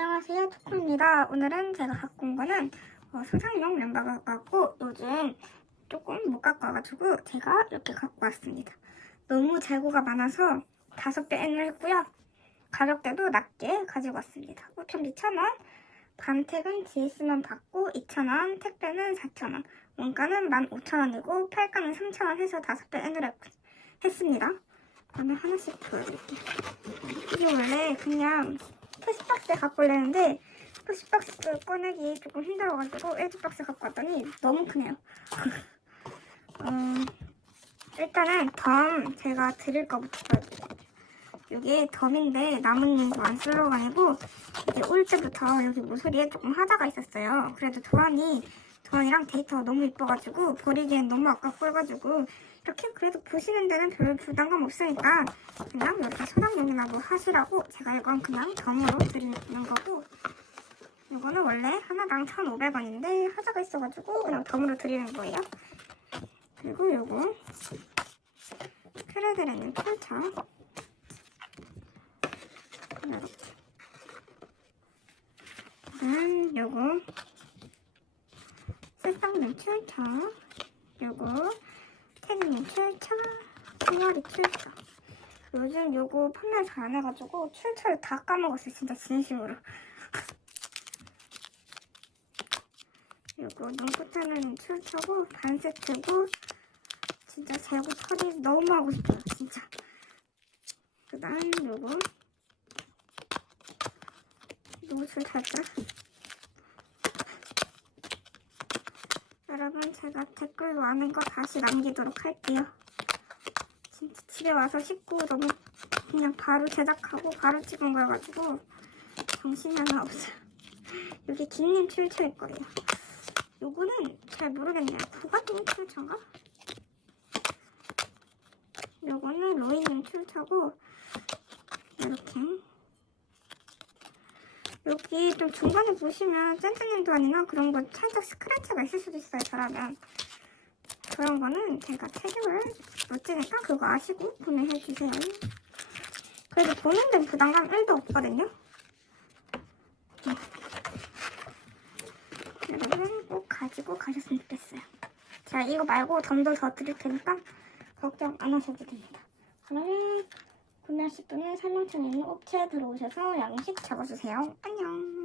안녕하세요 토코입니다. 오늘은 제가 갖고 온 거는 어, 수상용 램바가 갖고 요즘 조금 못 갖고 와가지고 제가 이렇게 갖고 왔습니다. 너무 재고가 많아서 다섯 배 N을 했고요. 가격대도 낮게 가지고 왔습니다. 우편비 1,000원 반택은 GS만 받고 2,000원 택배는 4,000원 원가는 15,000원이고 팔가는 3,000원 해서 다섯 배 N을 했, 했습니다. 오늘 하나씩 보여드릴게요. 이게 원래 그냥 푸시박스에 갖고 오려는데 푸시박스 꺼내기 조금 힘들어가지고 에드박스 갖고 왔더니 너무 크네요. 어, 일단은 덤 제가 드릴 거부터 보여드릴게요. 이게 덤인데 나뭇잎 안 쓸려고 아니고 이제 올 때부터 여기 모서리에 조금 하자가 있었어요. 그래도 도안이 도안이랑 데이터가 너무 이뻐가지고 버리기엔 너무 아깝고 해가지고 이렇게 그래도 보시는 데는 별 부담감 없으니까 그냥 이렇게 소나무이나 뭐 하시라고 제가 이건 그냥 덤으로 드리는 거고 이거는 원래 하나당 1,500원인데 하자가 있어가지고 그냥 덤으로 드리는 거예요. 그리고 요거 크레드레는 펼쳐 이렇게 그다음 요거 쓸데없는 출처 요거 태닝 출처, 핑어리 출처. 요즘 요거 판매 잘 안 해가지고 출처를 다 까먹었어요. 진짜 진심으로. 요거 눈꽃하는 출처고 반세트고 진짜 재고 처리 너무 하고 싶어요. 진짜. 그 다음 요거 무엇을 살까? 여러분 제가 댓글 많은 거 다시 남기도록 할게요. 진짜 집에 와서 씻고 너무 그냥 바로 제작하고 바로 찍은 거여가지고 정신이 하나 없어요. 여기 긴님 출처일 거예요. 요거는 잘 모르겠네요. 부가님 출처인가? 요거는 로이님 출처고 이렇게 여기 좀 중간에 보시면 센터님도 아니나 그런 거 살짝 스크래치가 있을 수도 있어요, 저라면. 그런 거는 제가 책임을 못 지니까 그거 아시고 구매해주세요. 그래도 보는 데는 부담감 1도 없거든요. 네. 여러분 꼭 가지고 가셨으면 좋겠어요. 자, 이거 말고 덤도 더 드릴 테니까 걱정 안 하셔도 됩니다. 그러면 구매하실 분은 설명창에 있는 업체에 들어오셔서 양식 적어주세요. 안녕.